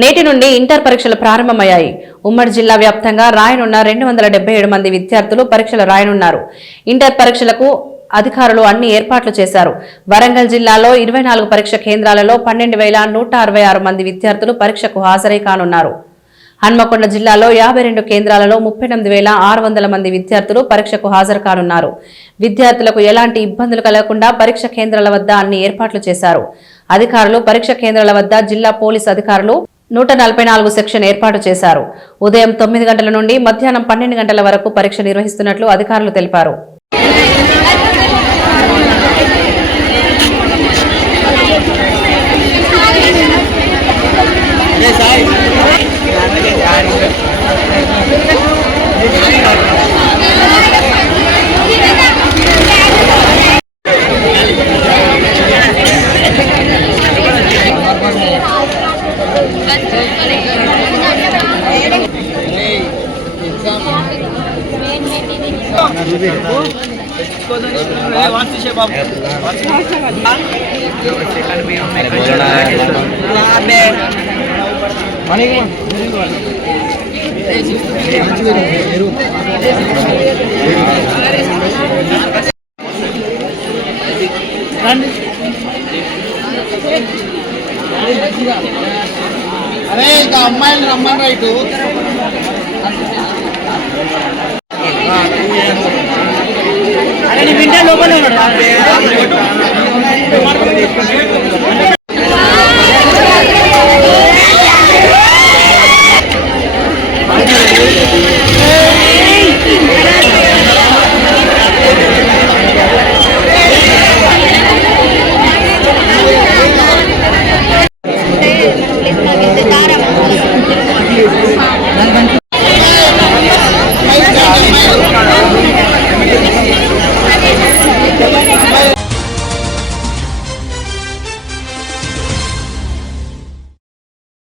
నేటి నుండి ఇంటర్ పరీక్షలు ప్రారంభమయ్యాయి. ఉమ్మడి జిల్లా వ్యాప్తంగా రాయనున్న 277 మంది విద్యార్థులు పరీక్షలు రాయనున్నారు. ఇంటర్ పరీక్షలకు అధికారులు అన్ని ఏర్పాట్లు చేశారు. వరంగల్ జిల్లాలో 24 పరీక్ష కేంద్రాలలో 12,166 మంది విద్యార్థులు పరీక్షకు హాజరై కానున్నారు. హన్మకొండ జిల్లాలో 52 కేంద్రాలలో 38,600 మంది విద్యార్థులు పరీక్షకు హాజరు కానున్నారు. విద్యార్థులకు ఎలాంటి ఇబ్బందులు కలగకుండా పరీక్ష కేంద్రాల వద్ద అన్ని ఏర్పాట్లు చేశారు. అధికారులు పరీక్ష కేంద్రాల వద్ద జిల్లా పోలీసు అధికారులు 144 సెక్షన్ ఏర్పాటు చేశారు. ఉదయం 9 గంటల నుండి మధ్యాహ్నం 12 గంటల వరకు పరీక్ష నిర్వహిస్తున్నట్లు అధికారులు తెలిపారు. అరే ఇంకా అమ్మాయిలు రమ్మని రైతు అరే నీ బిడ్డ లోపల ఉన్నాడు.